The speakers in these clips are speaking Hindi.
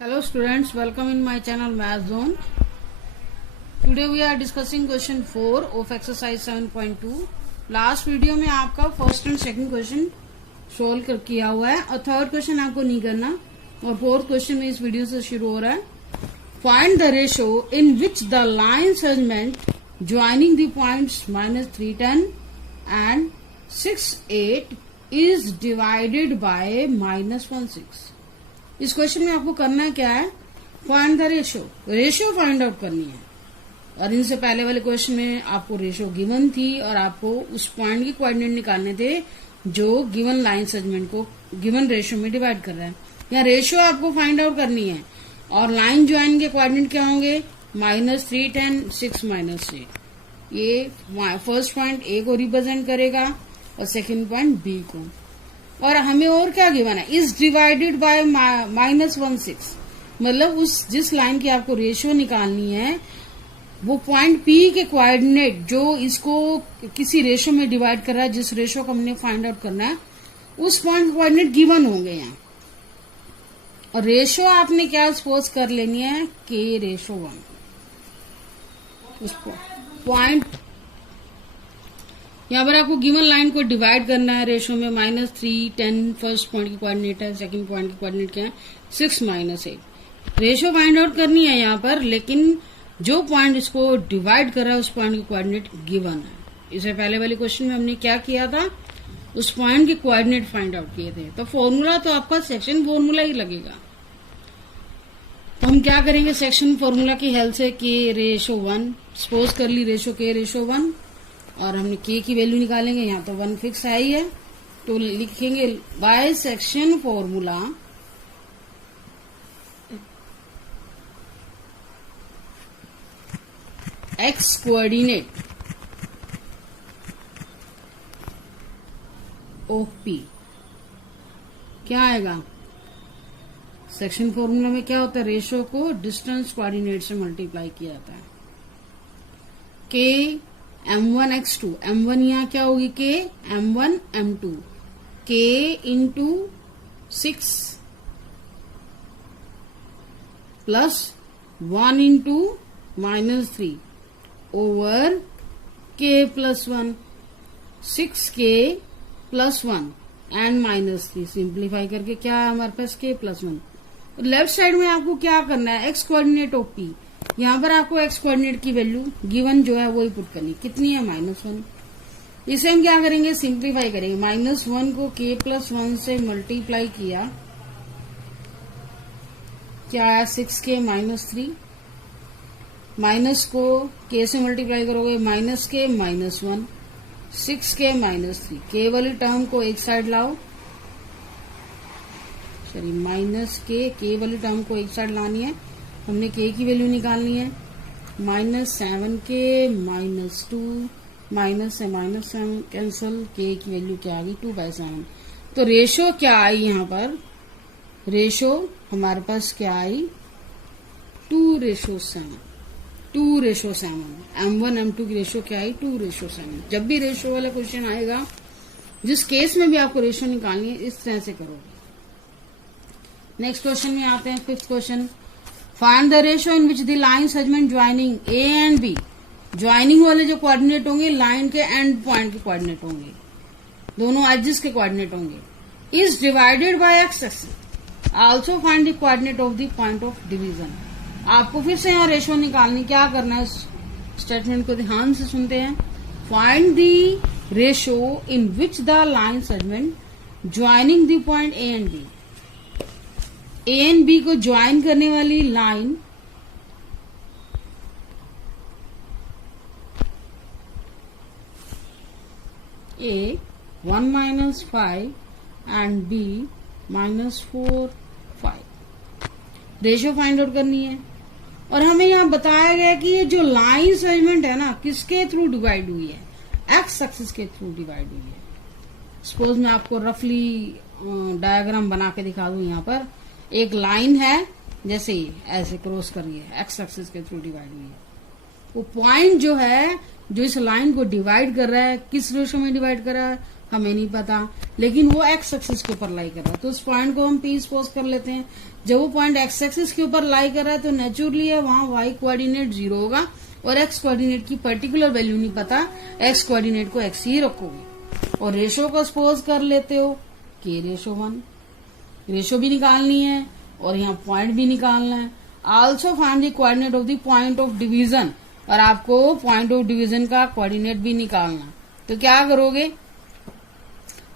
Hello students, welcome in my channel Math Zone. Today we are discussing question 4 of exercise 7.2. Last video में आपका first and second question solve किया हुआ है और थर्ड क्वेश्चन आपको नहीं करना और फोर्थ क्वेश्चन में इस वीडियो से शुरू हो रहा है. Find the ratio in which the line segment joining the points -310 and 68 is divided by -16. इस क्वेश्चन में आपको करना है क्या है, find the ratio find out करनी है. और इनसे पहले वाले क्वेश्चन में आपको रेशियो गिवन थी और आपको उस पॉइंट के कोऑर्डिनेट निकालने थे जो गिवन लाइन सेगमेंट को गिवन रेशियो में डिवाइड कर रहा है. यहाँ रेशियो आपको फाइंड आउट करनी है और लाइन ज्वाइन के कोऑर्डिनेट क्या होंगे, -310 6 -8. ये फर्स्ट पॉइंट ए को रिप्रेजेंट करेगा और सेकेंड पॉइंट बी को. और हमें और क्या गिवन है, इज डिवाइडेड बाय -16. मतलब उस जिस लाइन की आपको रेशियो निकालनी है वो पॉइंट पी के कोऑर्डिनेट जो इसको किसी रेशियो में डिवाइड कर रहा है, जिस रेशियो को हमने फाइंड आउट करना है उस पॉइंट कोऑर्डिनेट गिवन होंगे यहाँ. और रेशियो आपने क्या सपोज कर लेनी है, के रेशियो 1. उस पॉइंट यहाँ पर आपको गिवन लाइन को डिवाइड करना है रेशियो में -310 फर्स्ट पॉइंट की कोऑर्डिनेट है, सेकंड पॉइंट की कोऑर्डिनेट क्या है 6 -8. रेशियो फाइंड आउट करनी है यहाँ पर, लेकिन जो पॉइंट इसको डिवाइड कर रहा है उस पॉइंट की कोऑर्डिनेट गिवन है. इससे पहले वाले क्वेश्चन में हमने क्या किया था, उस पॉइंट के कोऑर्डिनेट फाइंड आउट किए थे. तो फॉर्मूला तो आपका सेक्शन फॉर्मूला ही लगेगा. तो हम क्या करेंगे, सेक्शन फॉर्मूला की हेल्प से के रेशियो 1 सपोज कर ली, रेशियो के रेशियो 1 और हमने के की वैल्यू निकालेंगे. यहाँ तो 1 फिक्स है ही है, तो लिखेंगे by section formula x coordinate of P. क्या आएगा, सेक्शन फॉर्मूला में क्या होता है, रेशियो को डिस्टेंस कोऑर्डिनेट से मल्टीप्लाई किया जाता है. के m1 x2, m1 यहाँ क्या होगी के m1 m2, k into 6 plus 1 into -3 over k plus 1, 6k plus 1 and -3. Simplify करके क्या है हमारे पास k प्लस 1. लेफ्ट साइड में आपको क्या करना है, एक्स कोऑर्डिनेट ऑफ p. यहाँ पर आपको एक्स कोऑर्डिनेट की वैल्यू गिवन जो है वो ही पुट करनी, कितनी है -1. इसे हम क्या करेंगे, सिंप्लीफाई करेंगे. -1 को k प्लस 1 से मल्टीप्लाई किया, क्या आया 6k -3. माइनस को k से मल्टीप्लाई करोगे -k -1 6k -3. k वाली टर्म को एक साइड लाओ, सॉरी -k वाली टर्म को एक साइड लानी है. हमने k की वैल्यू निकालनी है, -7k -2 माइनस से -7 कैंसल, k की वैल्यू क्या आ गई 2/7. तो रेशियो क्या आई, यहाँ पर रेशियो हमारे पास क्या आई 2:7. m1 m2 की रेशियो क्या आई 2:7. जब भी रेशियो वाला क्वेश्चन आएगा, जिस केस में भी आपको रेशियो निकालनी है, इस तरह से करोगे. नेक्स्ट क्वेश्चन में आते हैं, fifth question. Find the ratio in which the line segment joining A and B. Joining वाले जो कोऑर्डिनेट होंगे लाइन के एंड पॉइंट के कोऑर्डिनेट होंगे, दोनों एजेस के कोऑर्डिनेट होंगे, is divided by x axis. Also find the coordinate of the point of division. आपको फिर से यहाँ रेशियो निकालनी, क्या करना है, स्टेटमेंट को ध्यान से सुनते हैं. Find the ratio in which the line segment joining the point A and B. A and B को ज्वाइन करने वाली line A 1 - 5 and B -4 5. Ratio find out करनी है. और हमें यहाँ बताया गया कि ये जो लाइन सेगमेंट है ना, किसके थ्रू डिवाइड हुई है, एक्स एक्सिस के थ्रू डिवाइड हुई है. सपोज मैं आपको रफली डायग्राम बना के दिखा दूं. यहाँ पर एक लाइन है, जैसे ही ऐसे क्रॉस कर रही है, एक्स एक्सिस के थ्रू डिवाइड हुई है. वो पॉइंट जो है, जो इस लाइन को डिवाइड कर रहा है, किस रेशो में डिवाइड कर रहा है हमें नहीं पता, लेकिन वो एक्स एक्सिस के ऊपर लाई कर रहा है, तो उस पॉइंट को हम पी सपोज कर लेते हैं। जब वो पॉइंट एक्स एक्सिस के ऊपर लाई कर रहा है तो नेचुरली है वहां वाई कोऑर्डिनेट 0 होगा, और एक्स कोऑर्डिनेट की पर्टिकुलर वैल्यू नहीं पता, एक्स कोऑर्डिनेट को एक्स ही रखोगे। और रेशो को सपोज कर लेते हो k/1, रेशो भी निकालनी है और यहाँ पॉइंट भी निकालना है। Also find the coordinate of the point of division, और आपको पॉइंट ऑफ डिवीजन का कोऑर्डिनेट भी निकालना। तो क्या करोगे,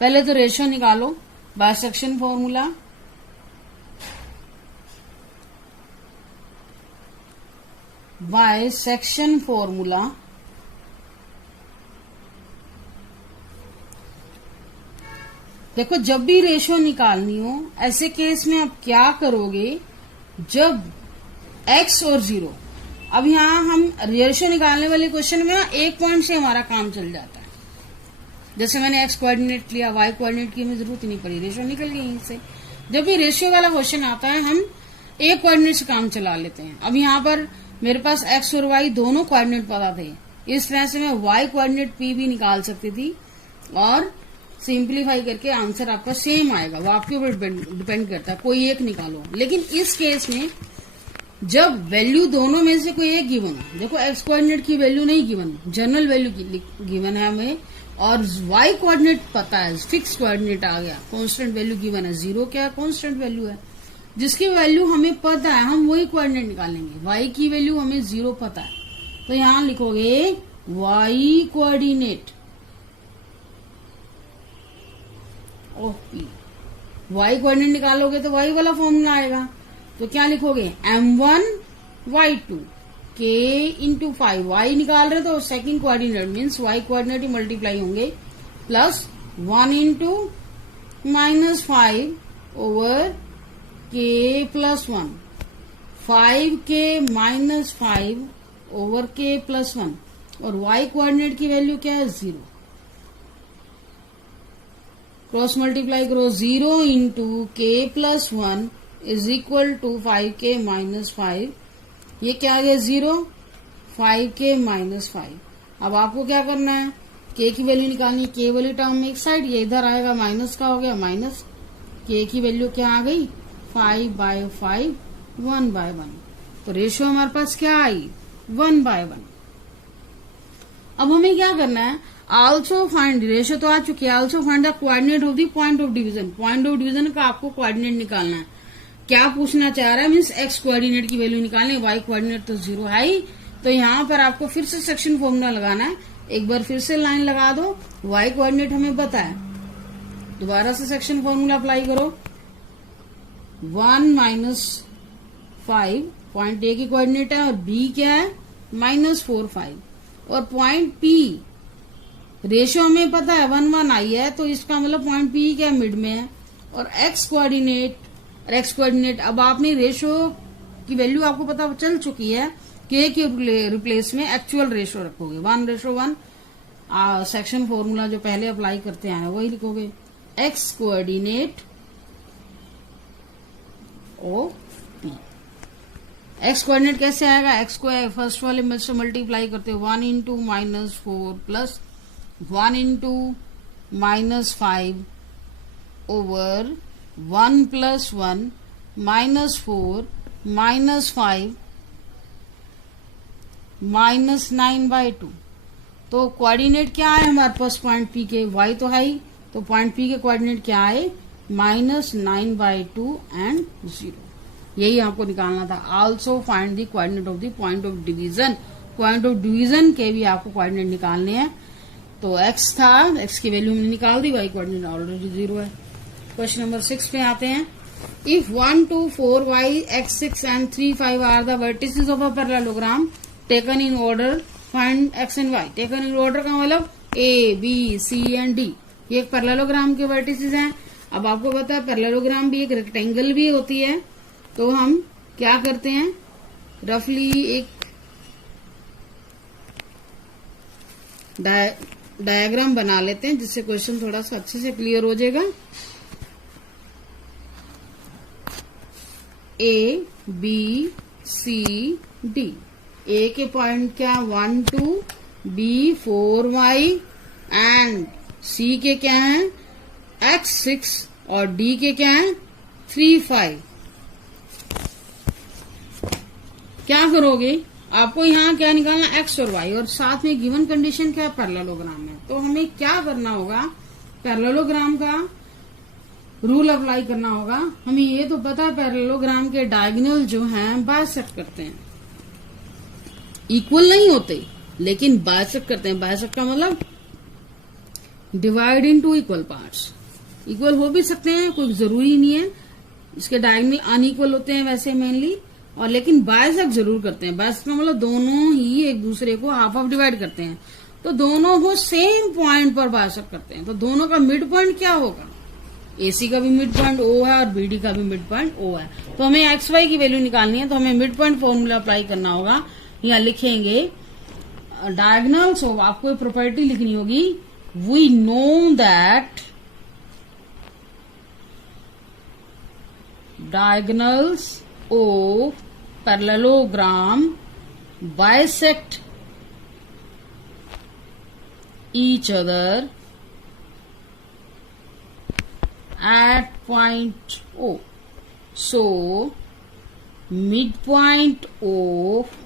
पहले तो रेशो निकालो, बाइसेक्शन फॉर्मूला, बाइसेक्शन फॉर्मूला देखो, जब भी रेशो निकालनी हो ऐसे केस में आप क्या करोगे, जब x और 0, अब यहाँ हम रेशो निकालने वाले क्वेश्चन में ना एक पॉइंट से हमारा काम चल जाता है। जैसे मैंने x कोऑर्डिनेट लिया, y कोऑर्डिनेट की हमें जरूरत ही नहीं पड़ी, रेशो निकल गई यहीं से। जब भी रेशियो वाला क्वेश्चन आता है हम एक कोऑर्डिनेट से काम चला लेते हैं। अब यहाँ पर मेरे पास x और y दोनों कोऑर्डिनेट पता थे, इस तरह से मैं y कोऑर्डिनेट p भी निकाल सकती थी और सिंप्लीफाई करके आंसर आपका सेम आएगा। वो आपके ऊपर डिपेंड करता है, कोई एक निकालो। लेकिन इस केस में जब वैल्यू दोनों में से कोई एक गिवन है, देखो x कोऑर्डिनेट की वैल्यू नहीं गिवन, जनरल वैल्यू गिवन है हमें, और y कोऑर्डिनेट पता है, फिक्स कोऑर्डिनेट आ गया, कांस्टेंट वैल्यू गिवन है, 0 क्या कांस्टेंट वैल्यू है, जिसकी वैल्यू हमें पता है हम वही कोऑर्डिनेट निकालेंगे। y की वैल्यू हमें 0 पता है, तो यहां लिखोगे y coordinate of p। y coordinate निकालोगे तो y वाला फॉर्मूला आएगा, तो क्या लिखोगे m1 y2 k into 5, y निकाल रहे तो second coordinate means y coordinate ही मल्टीप्लाई होंगे, plus 1 into -5 over k plus 1, 5k -5 over k plus 1, और y कोऑर्डिनेट की वैल्यू क्या है 0। क्रॉस मल्टीप्लाई करो, 0 into k plus 1 is equal to 5k -5, ये क्या आ गया 0, 5k -5। अब आपको क्या करना है, k की वैल्यू निकालनी, k वाली टर्म में एक साइड, ये इधर आएगा माइनस का हो गया, माइनस k की वैल्यू क्या आ गई 5/5, 1/1। तो रेशियो हमारे पास क्या आई 1/1। अब हमें क्या करना है, आल्सो फाइंड, रेशियो तो आ चुकी है, also find the coordinate of the point of division. Point of division का आपको कोऑर्डिनेट निकालना है। क्या पूछना चाह रहा है, मीन्स x कोऑर्डिनेट की वैल्यू निकालनी, y कोऑर्डिनेट तो 0 है ही, तो यहाँ पर आपको फिर से सेक्शन फॉर्मूला लगाना है। एक बार फिर से लाइन लगा दो, y कोऑर्डिनेट हमें पता है, दोबारा से सेक्शन फॉर्मूला अप्लाई करो, 1 - 5 पॉइंट a की कोऑर्डिनेट है, और b क्या है -4 5, और पॉइंट p रेशियो हमें पता है 1 1 आई है, तो इसका मतलब पॉइंट p क्या मिड में है, और x कोऑर्डिनेट अब आपने रेशियो की वैल्यू आपको पता चल चुकी है, k के रिप्लेस में एक्चुअल रेशियो रखोगे, 1:1। सेक्शन फॉर्मूला जो पहले अप्लाई करते हैं वही लिखोगे, x कोऑर्डिनेट ओ p। x कोऑर्डिनेट कैसे आएगा, x को फर्स्ट वाले में से मल्टीप्लाई करते हो, 1 into -4 plus 1 into -5 over 1 plus 1 -4 -5 -9/2। तो कोऑर्डिनेट क्या है हमारे पास पॉइंट पी के, y तो है ही, तो पॉइंट पी के कोऑर्डिनेट क्या है -9/2 एंड 0। यही आपको निकालना था। Also find the coordinate of the point of division. Point of division के भी आपको कोऑर्डिनेट निकालने हैं। तो x था, x की वैल्यू हमने निकाल दी, y कोऑर्डिनेट ऑलरेडी 0 है। क्वेश्चन नंबर 6 पे आते हैं। If 1 2 4 y x 6 and 3 5 are the vertices of a parallelogram taken in order, find x and y। Taken in order का मतलब a b c and d, ये एक पैरेललोग्राम के वर्टिसेस हैं। अब आपको पता है पैरेललोग्राम भी एक रेक्टेंगल भी होती है, तो हम क्या करते हैं, रफली एक डायग्राम बना लेते हैं जिससे क्वेश्चन थोड़ा सा अच्छे से क्लियर हो जाएगा। A B C D, ए के पॉइंट क्या 1 2, बी 4y एंड सी के क्या है x 6 और डी के क्या है 3 5। क्या करोगे, आपको यहाँ क्या निकालना x और y, और साथ में गिवन कंडीशन क्या है पैरेललोग्राम में। तो हमें क्या करना होगा, पैरेललोग्राम का रूल अप्लाई करना होगा। हमें ये तो पता है पैरेललोग्राम के डायगोनल जो हैं बाइसेक्ट करते हैं, इक्वल नहीं होते लेकिन बाइसेक्ट करते हैं। बाइसेक्ट का मतलब divide into equal parts. Equal हो भी सकते हैं, कोई जरूरी नहीं है, इसके डायगोनल अनइक्वल होते हैं वैसे मेनली, और लेकिन बाइसेक्ट जरूर करते हैं। बाइसेक्ट का मतलब दोनों ही एक दूसरे को हाफ हाफ डिवाइड करते हैं, तो दोनों को सेम पॉइंट पर बाइसेक्ट करते हैं। तो दोनों का मिड पॉइंट क्या होगा, एसी का भी मिड पॉइंट ओ है और बीडी का भी मिड पॉइंट ओ है। तो हमें एक्स वाई की वैल्यू निकालनी है, तो हमें मिड पॉइंट फॉर्मूला अप्लाई करना होगा। यहाँ लिखेंगे डायगोनल्स ऑफ, आपको प्रॉपर्टी लिखनी होगी, we know that diagonals of parallelogram bisect each other at point O. So midpoint of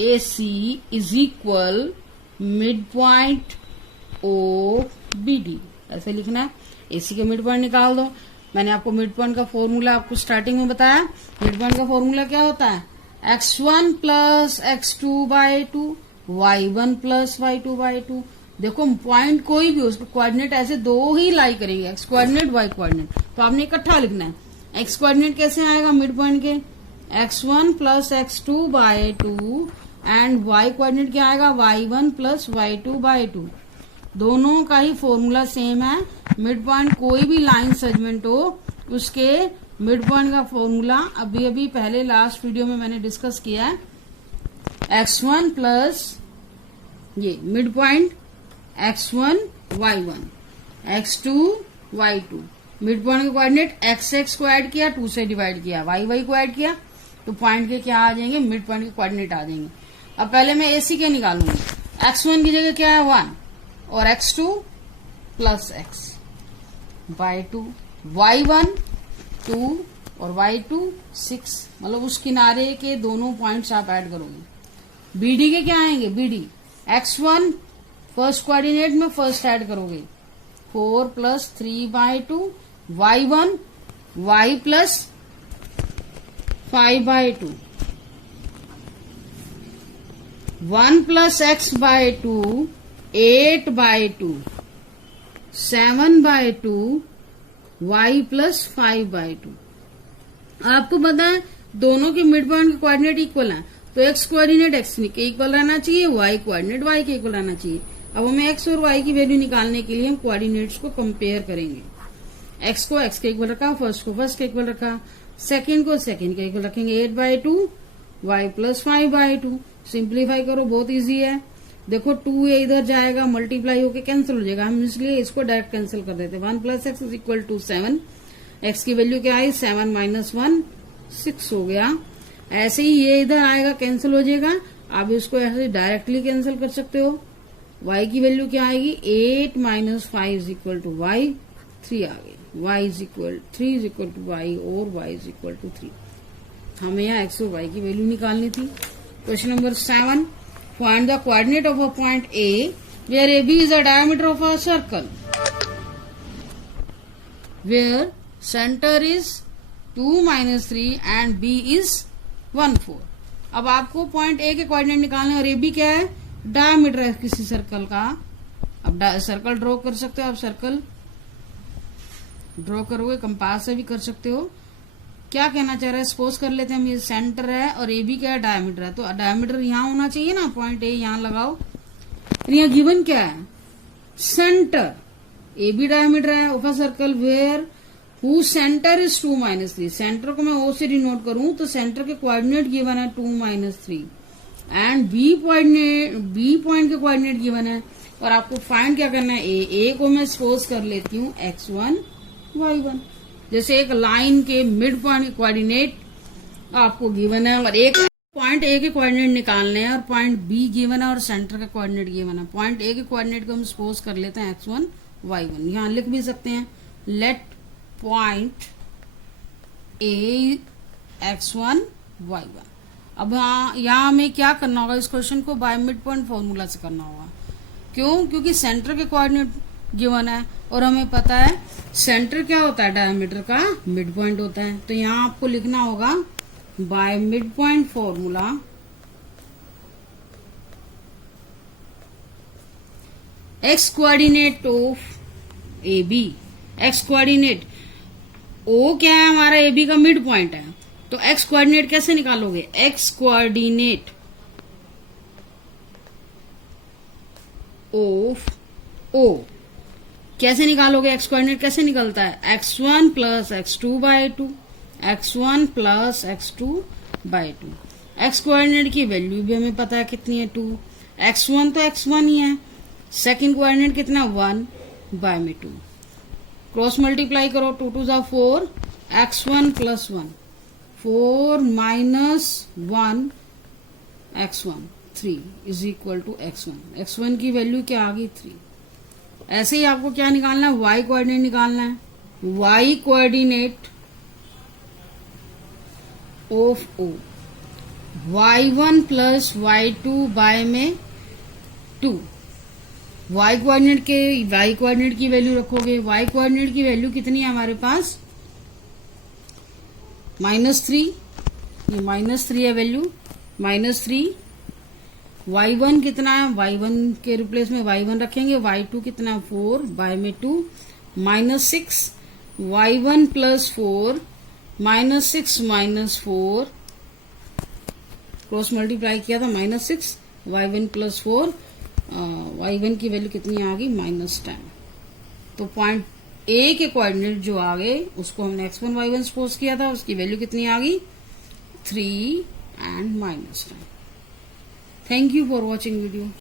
AC is equal midpoint of BD। ऐसे लिखना है, AC के मिड पॉइंट निकाल दो। मैंने आपको मिड पॉइंट का फॉर्मूला आपको स्टार्टिंग में बताया। मिड पॉइंट का फॉर्मूला क्या होता है, x1 plus x2 by 2, y1 plus y2 by 2। देखो पॉइंट कोई भी, उसको कोऑर्डिनेट ऐसे दो ही लाई करेंगे, x कोऑर्डिनेट y कोऑर्डिनेट, तो आपने इकट्ठा लिखना है। x कोऑर्डिनेट कैसे आएगा मिड पॉइंट के, x1 plus x2 by 2 and y coordinate क्या आएगा y1 प्लस y2 बाई 2। दोनों का ही फॉर्मूला सेम है। मिड पॉइंट कोई भी लाइन सेगमेंट हो, उसके मिड पॉइंट का फॉर्मूला अभी अभी पहले लास्ट वीडियो में मैंने डिस्कस किया है। x1 प्लस ये mid point x1 y1, x2 y2, mid point के कोऑर्डिनेट x को ऐड किया, 2 से डिवाइड किया, y को ऐड किया, तो पॉइंट के क्या आ जाएंगे, मिड पॉइंट के कोऑर्डिनेट आ जाएंगे। अब पहले मैं AC के निकालूंगी। x1 की जगह क्या है 1 और x2 plus x by 2, y1 2 और y2 6, मतलब उस किनारे के दोनों पॉइंट्स आप ऐड करोगे। BD के क्या आएंगे, BD x1 फर्स्ट कोऑर्डिनेट में फर्स्ट ऐड करोगे 4 plus 3 by 2, y1 y plus 5 by 2, 1 plus x by 2 8 by 2, 7 by 2, y plus 5 by 2। आपको पता है दोनों के मिड पॉइंट के कोऑर्डिनेट इक्वल हैं, तो x कोऑर्डिनेट x के इक्वल रहना चाहिए, y कोऑर्डिनेट y के इक्वल रहना चाहिए। अब हमें x और y की वैल्यू निकालने के लिए हम कोऑर्डिनेट्स को कंपेयर करेंगे। x को x के इक्वल रखा, फर्स्ट को फर्स्ट के इक्वल रखा, सेकंड को सेकंड के इक्वल रखेंगे 8 by 2, y plus 5 by 2। Simplify करो, बहुत इजी है। देखो 2 ये इधर जाएगा, मल्टीप्लाई होके कैंसिल हो जाएगा, हम इसलिए इसको डायरेक्ट कैंसिल कर देते हैं। 1 plus X is equal to 7, X की वैल्यू क्या आई 7 माइनस 1 6 हो गया। ऐसे ही ये इधर आएगा, कैंसिल हो जाएगा। आप इसको ऐसे डायरेक्टली कैंसिल कर सकते हो। y की वैल्यू क्या आएगी 8 minus 5 is equal to y, 3 आ गई। y is equal 3 is equal to y और y इज इक्वल टू 3। हमें यहाँ x और y की वैल्यू निकालनी थी। Question number 7, find the coordinate of a point A where AB is the diameter of a circle where center is 2 minus 3 and B is 1 4। अब आपको पॉइंट A के कोऑर्डिनेट निकालने और AB क्या है, डायमीटर है किसी सर्कल का। अब सर्कल ड्रॉ कर सकते हो, आप सर्कल ड्रॉ करोगे, कंपास से भी कर सकते हो। क्या कहना चाह रहा है, सपोज कर लेते हैं हम ये सेंटर है और ए बी क्या है डायमीटर है, तो डायमीटर यहाँ होना चाहिए ना, पॉइंट ए यहाँ लगाओ। यहाँ गिवन क्या है, सेंटर ए बी डायमीटर है of a circle where who centre is 2 minus 3। Centre को मैं ओ से डिनोट करूं तो सेंटर के कोऑर्डिनेट गिवन है 2 माइनस 3 एंड बी पॉइंट के कोऑर्डिनेट गिवन है। और आपको फाइंड क्या करना है, ए को मैं सपोज कर लेती हूँ x1 y1। जैसे एक लाइन के मिड पॉइंट के कोऑर्डिनेट आपको गिवन है और एक पॉइंट ए के कोऑर्डिनेट निकालने हैं और पॉइंट बी गिवन है और सेंटर का कोऑर्डिनेट गिवन है। पॉइंट ए के कोऑर्डिनेट को हम सपोज कर लेते हैं x1 y1। यहां लिख भी सकते हैं let point A x1 y1। अब यहाँ हमें क्या करना होगा, इस क्वेश्चन को बाय मिड पॉइंट फॉर्मूला से करना होगा। क्यों? क्योंकि सेंटर के कोऑर्डिनेट गिवन है और हमें पता है सेंटर क्या होता है, डायमीटर का मिड पॉइंट होता है। तो यहाँ आपको लिखना होगा by mid point formula x coordinate of A B. X coordinate ओ क्या है हमारा, ए बी का मिड पॉइंट है। तो एक्स कोऑर्डिनेट कैसे निकालोगे, एक्स कोऑर्डिनेट ऑफ ओ कैसे निकालोगे, एक्स कोऑर्डिनेट कैसे निकलता है, x1 plus x2 by 2, x1 plus x2 by 2। X coordinate की वैल्यू भी हमें पता है कितनी है, 2। x1 तो x1 ही है, सेकंड कोऑर्डिनेट कितना 1 बाय में 2। क्रॉस मल्टीप्लाई करो, 2 2 जा 4, x1 plus 1, 4 minus 1 x1 3 is equal to x1। x1 की वैल्यू क्या आ गई 3। ऐसे ही आपको क्या निकालना है, y कोऑर्डिनेट निकालना है। y coordinate of o y1 plus y2 by में 2। y कोऑर्डिनेट की वैल्यू रखोगे, y कोऑर्डिनेट की वैल्यू कितनी है हमारे पास, -3। ये -3 है वैल्यू, -3। y1 कितना है, y1 के रिप्लेस में y1 रखेंगे, y2 कितना है 4 बाय में 2, -6 y1 plus 4 -6 minus 4, cross multiply किया था -6 y1 प्लस 4, y1 की वैल्यू कितनी आ गई -10। तो पॉइंट ए के कोऑर्डिनेट जो आ गए उसको हमने x1 y1 सपोज किया था, उसकी वैल्यू कितनी आ गई 3 and -10। Thank you for watching video.